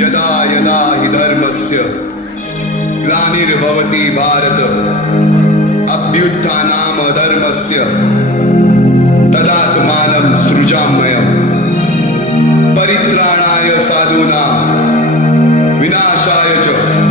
यदा यदा हि धर्मस्य ग्लानिर्भवति भारत अभ्युत्थानाम धर्मस्य तदात्मानं सृजाम्यहम् परित्राणाय साधूनां विनाशाय च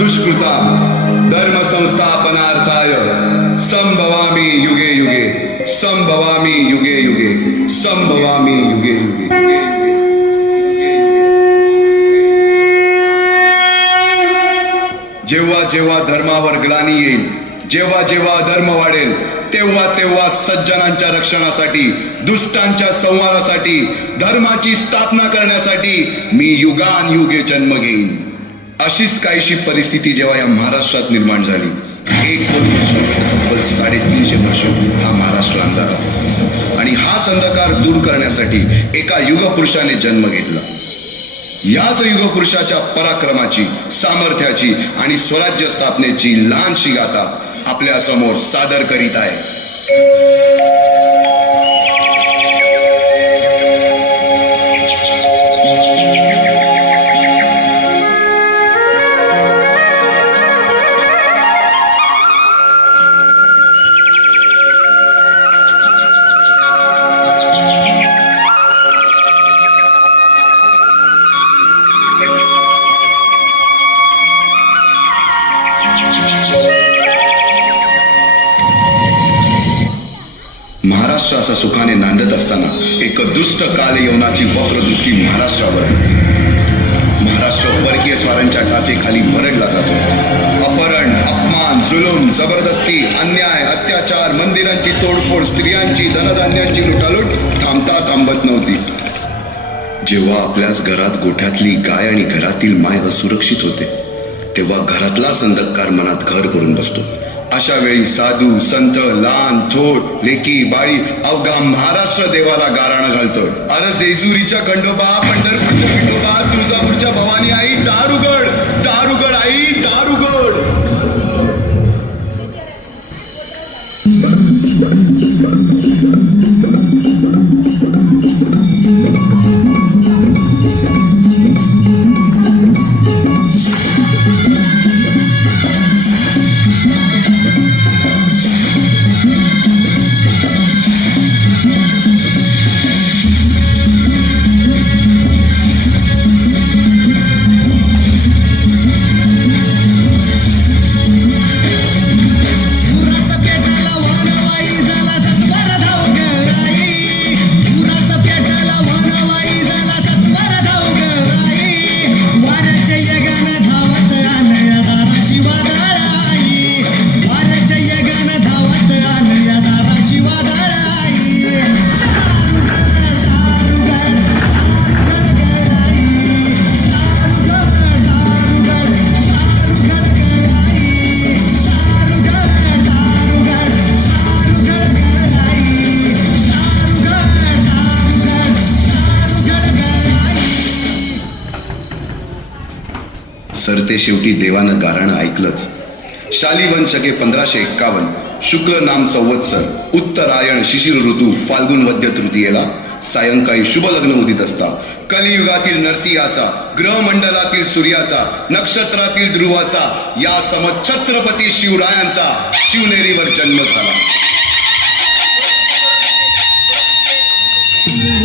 दुष्कृतां धर्म संस्थापनार्थाय संभवामि युगे युगे संभवामि युगे युगे संभवामि युगे युगे। जेव्हा जेव्हा धर्मावर ग्लानी येईल, जेव्हा जेव्हा धर्म वाढेल, तेव्हा तेव्हा सज्जनांच्या रक्षणासाठी, दुष्टांच्या संहारासाठी, धर्माची स्थापना करण्यासाठी मी युगानयुगे जन्म घेईन। अशीच काहीशी परिस्थिती जेव्हा या महाराष्ट्रात निर्माण झाली, 350 वर्ष हा महाराष्ट्र अंधारात, आणि हाच अंधकार दूर करण्यासाठी एका युगपुरुषाने जन्म घेतला। याच युगपुरुषाच्या पराक्रमाची, सामर्थ्याची आणि स्वराज्य स्थापनेची लहानशी गाथा आपल्या समोर सादर करीत आहे। महाराष्ट्र असा सुखाने नांदत असताना एक दुष्ट कालयवनाची वक्रदृष्टी महाराष्ट्रावर। महाराष्ट्र परकीय स्वारांच्या टाचेखाली भरडला जातो। अपहरण, अपमान, जुलूम, जबरदस्ती, अन्याय, अत्याचार, मंदिरांची तोडफोड, स्त्रियांची, धनधान्यांची लुटालूट थांबता थांबत नव्हती। जेव्हा आपल्याच घरात गोठ्यातली गाय आणि घरातील माय असुरक्षित होते, तेव्हा घरातलाच अंधकार मनात घर करून बसतो। अशा वेळी साधू, संत, लहान, थोर, लेकी, बाळी अवघा महाराष्ट्र देवाला गाराणं घालतोय। अरे जेजुरीच्या खंडोबा, पंढरपूरच्या खंडोबा, तुळजापूरच्या भवानी आई, दार उघड, दार उघड आई, दार उघड। सरते शेवटी देवानं गाराणं ऐकलंच। शालिवन शके 1551 शुक्ल नाम संवत्सर, उत्तरायण शिशिर ऋतू, फाल्गुन वद्य तृतीयेला सायंकाळी शुभ लग्न उदित असता कलियुगातील नरसिंहाचा, ग्रहमंडलातील सूर्याचा, नक्षत्रातील ध्रुवाचा, या सम छत्रपती शिवरायांचा शिवनेरीवर जन्म झाला। Thank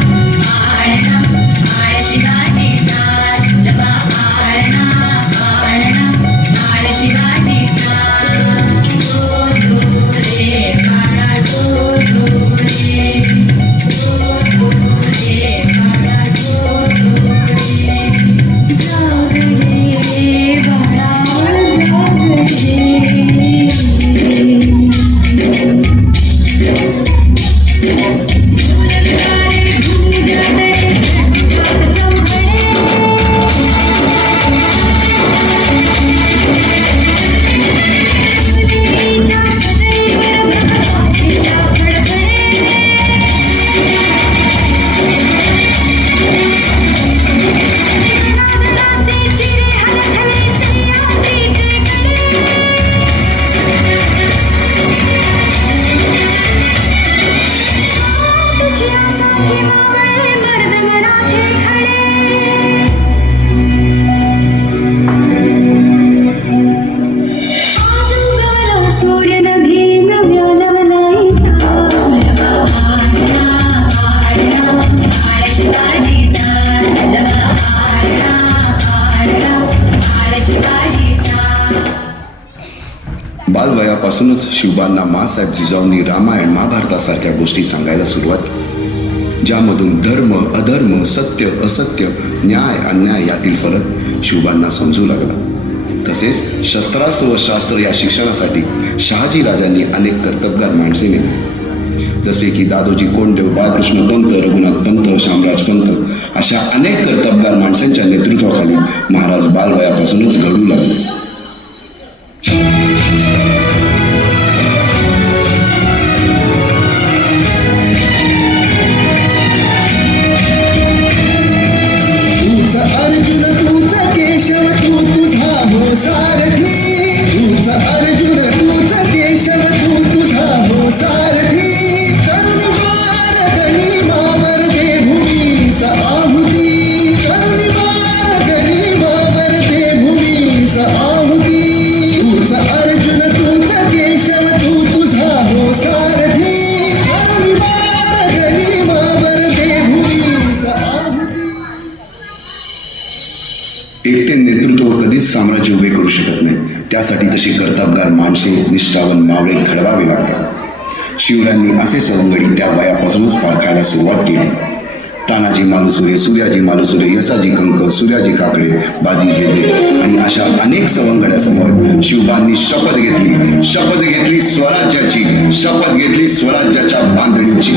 you. शिवाजीचा. बालवयापासूनच शिवबांना माँसाहेब जिजाऊंनी रामायण महाभारतासारख्या गोष्टी सांगायला सुरुवात केली, ज्यामधून धर्म अधर्म सत्य असत्य न्याय अन्याय यातील फरक शिवबांना समजू लागला. तसेच शस्त्रास्त्र व शास्त्र या शिक्षणासाठी शहाजी राजांनी अनेक कर्तबगार माणसे नेमली, जसे की दादोजी कोंडदेव, बाळकृष्ण पंत, रघुनाथ पंत, शामराज पंत अशा अनेक कर्तबगार माणसांच्या नेतृत्वाखाली महाराज बालवयापासूनच घडू लागले. अर्जुन तूचा केशव तू तुझा हो सारथी, तूचा अर्जुन तूचा केशव तू तुझा हो सारथी. करुणी मार मावर दे भूमीस आहुती, करुणी मार मावर दे भूमीस आहुती. तूचा अर्जुन तूचा केशव तू तुझा हो सारथी, करुणी मार मावर दे भूमीस आहुती. एकटे नेतृत्व कधीच साम्राज्य उभे करू शकत नाही, त्यासाठी तशी कर्तबगार माणसे निष्ठावन मावळे घडवावे लागतात. शिवरायांनी असे सवंगडी त्या वयापासूनच पाळखायला सुरुवात केली. तानाजी मालुसरे, सूर्याजी मालुसरे, यसाजी कंक, सूर्याजी काकडे, बाजी जेदे आणि अशा अनेक सवंगड्यासमोर शिवबांनी शपथ घेतली स्वराज्याची, शपथ घेतली स्वराज्याच्या बांधणीची.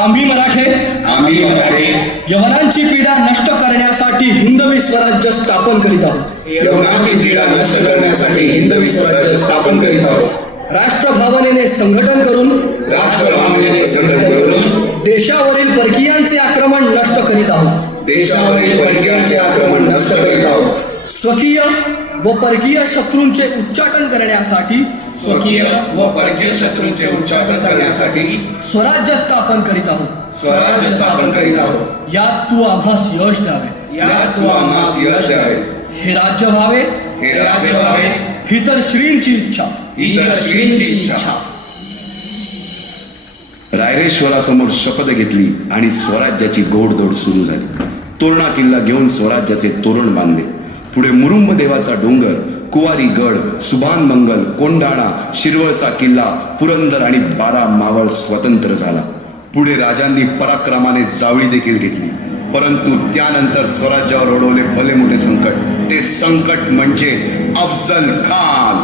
आम्ही मराठे यवनांची पीडा नष्ट करण्यासाठी हिंदवी स्वराज्य स्थापन करीत आहोत. यवनांची पीडा नष्ट करण्यासाठी हिंदवी स्वराज्य स्थापन करीत आहोत. राष्ट्रभावनेने संघटन करून देशावरील परकीयांचे आक्रमण नष्ट करीत आहोत. देशावरील परकीयांचे आक्रमण नष्ट करीत आहोत. स्वकीय व परकीय शत्रूंचे उच्चाटन करण्यासाठी उच्चाटन करण्यासाठी स्वराज्य स्थापन करीत आहोत. स्वराज्य स्थापन करीत आहोत. यात तू आभास यश द्यावे, यात तू आम्हास यश द्यावे. हे राज्य व्हावे, हे राज्य व्हावे, ही तर श्रींची इच्छा. श्रींची इच्छा. रायरेश्वरासमोर शपथ घेतली आणि स्वराज्याची घोडदौड सुरू झाली. तोरणा किल्ला घेऊन स्वराज्याचे तोरण बांधले. पुढे मुरुंब देवाचा डोंगर, कुवारी गड, सुभान मंगल, कोंढाणा, शिरवळचा किल्ला, पुरंदर आणि 12 मावळ स्वतंत्र झाला. पुढे राजांनी पराक्रमाने जावळी देखील घेतली. परंतु त्यानंतर स्वराज्यावर ओढवले भले मोठे संकट. ते संकट म्हणजे अफजल खान.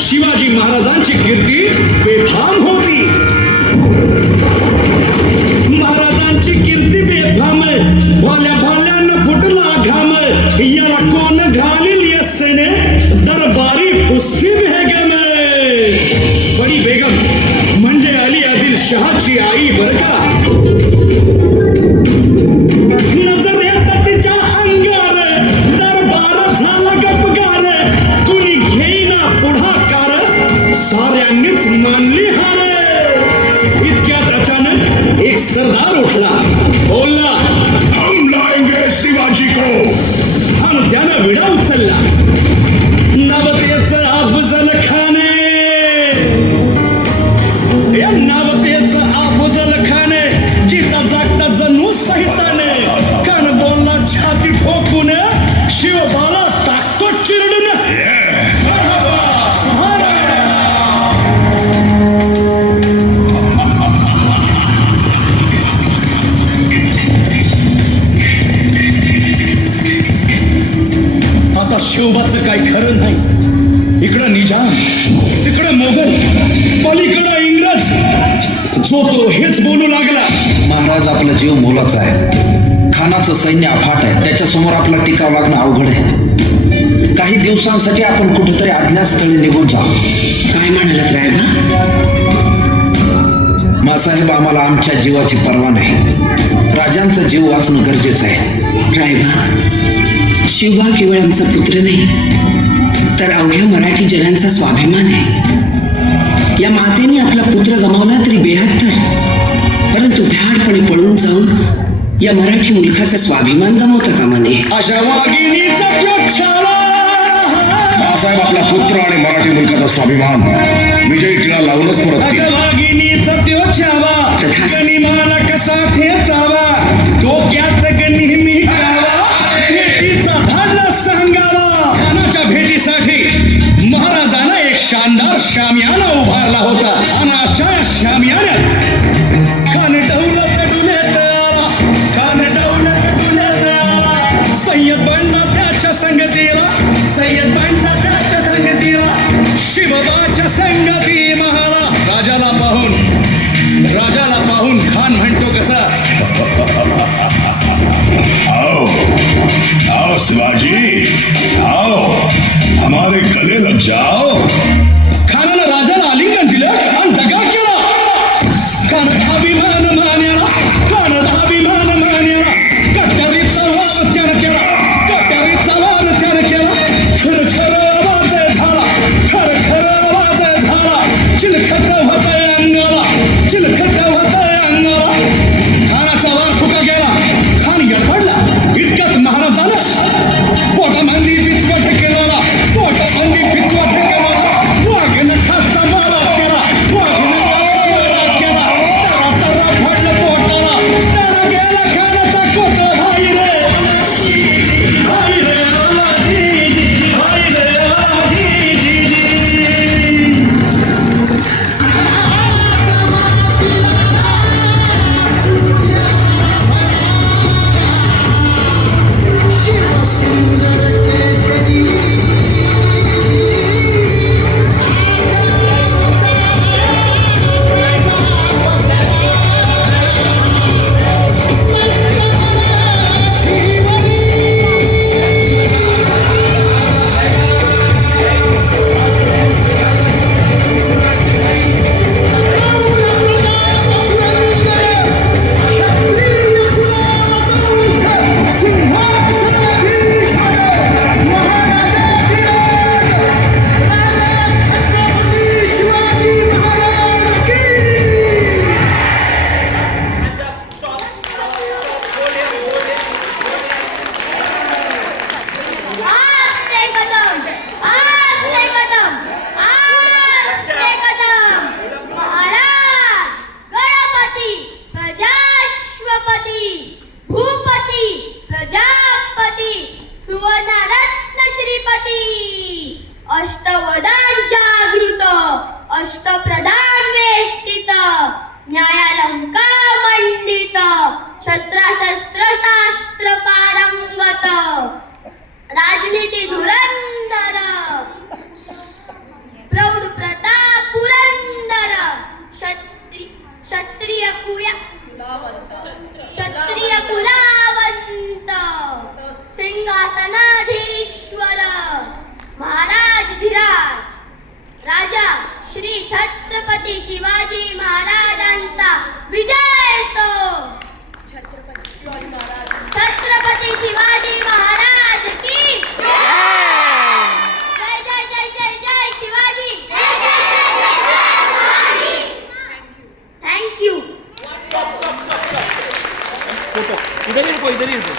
शिवाजी महाराजांची कीर्ती बेफाम होती. महाराजांची कीर्ती बेफाम, भोल्या भोल्यानं फुटला घाम. याला कोण घालील यस्सेने दरबारी कुस्ती बेगम. बडी बेगम म्हणजे अली आदिल शहाची आई बर का. नजर येतात तिच्या अंगार, दरबार झाला गपगार. कुणी घेईना पुढाकार, साऱ्यांनीच मानली हार. इतक्यात अचानक एक सरदार उठला, बोलला, हम लाएंगे शिवाजी को. आणि त्यानं विडा उचलला. नवतेचं अफजल खाने, या नवतेचं अफजल खाने शिवबाचं काय खरं नाही. इकडं निजाम, तिकडं मोगल, पलीकडं इंग्रज. जो तो हेच बोलू लागला. महाराज, आपला जीव मोलाचा आहे. खानाचं सैन्य अफाट आहे. त्याच्यासमोर आपला टिकाव लागणं अवघड आहे. काही दिवसांसाठी आपण कुठेतरी अज्ञातस्थळी निघून जाऊ. काय म्हणालात रायबा? मासाहेब, आम्हाला आमच्या जीवाची पर्वा नाही. राजांचा जीव वाचणं गरजेचं आहे. रायबा, शिवबा केवळ आमचा पुत्र नाही, तर अवघ्या मराठी जनांचा स्वाभिमान आहे. या मातेने आपला पुत्र गमावला तरी बेहत्तर, परंतु भ्याडपणे पळून जाऊन या मराठी मुलखाचा स्वाभिमान गमावता कामा नये. अशा वाघिणीचा छाला. मासाहेब, आपला पुत्र आणि मराठी मुलकाचा स्वाभिमान विजयी टिळा लावूनच परत अशा केला. वाघिणीचा छावा. तथास्तु. गनिमाला कसा ठेचावा, डोक्यात नेहमी कावा, भेटीचा धाडला सांगावा. खानाच्या भेटीसाठी महाराजांना एक शानदार शामियाना उभारला होता. आणि अशा या शामियान्यात खान डौलत डुलत आला, खान डौलत डुलत आला. सय्यद बनला त्याच्या संगतीला, सय्यद बनला त्याच्या संगतीला. शिवबाच्या संगती महाला. राजाला पाहून खान म्हणतो कसा, आओ आओ शिवाजी, आओ हमारे गले लग जाओ. खानानं राजाला आलिंगन दिलं आणि दगा केला. खानाचा अभिमान मान्याला, खानाचा अभिमान मान्याला. कट्यारीचा वार त्यानं केला, कट्यारीचा वार त्यानं केला. खर आवाज झाला, खर आवाज झाला. चिलखत होतंय अंगाला, चिलखत होतंय अंगाला. खानाचा वार फुका गेला. खान गडबडला. इतक्यात महाराजानं पोटामंदी पिचवट केला, पोटामंदी पिचवट केला. वाघनं खाचा मारा केला, वाघनं खाचा मारा केला. तरा फाडलं पोटाला, तरा गेला खानाचा कोट. भाई रे भाई रे आजी जी, भाई रे आजी जी. आस्ते कदम, आस्ते कदम, आस्ते कदम. महाराज, गणपती, प्रजाश्वपती, भूपती, प्रजापती, सुवर्णरत्न श्रीपती. अष्टवदांजागृत, अष्टप्रधान वेष्टित, न्यायालंका मंडित, शस्त्रास्त्र शास्त्र पारंगत, राजनीती धुरंधर, प्रौढ प्रताप पुरंदर, क्षत्रिय कुलावंत, सिंहासनाधीश्वर, महाराज धीराज, राजा श्री छत्रपती शिवाजी महाराजांचा विजय सो. छत्रपती शिवाजी महाराज की जय. जय जय जय जय जय शिवाजी. थँक्यू. इधर ही रुको, इधर ही रुको.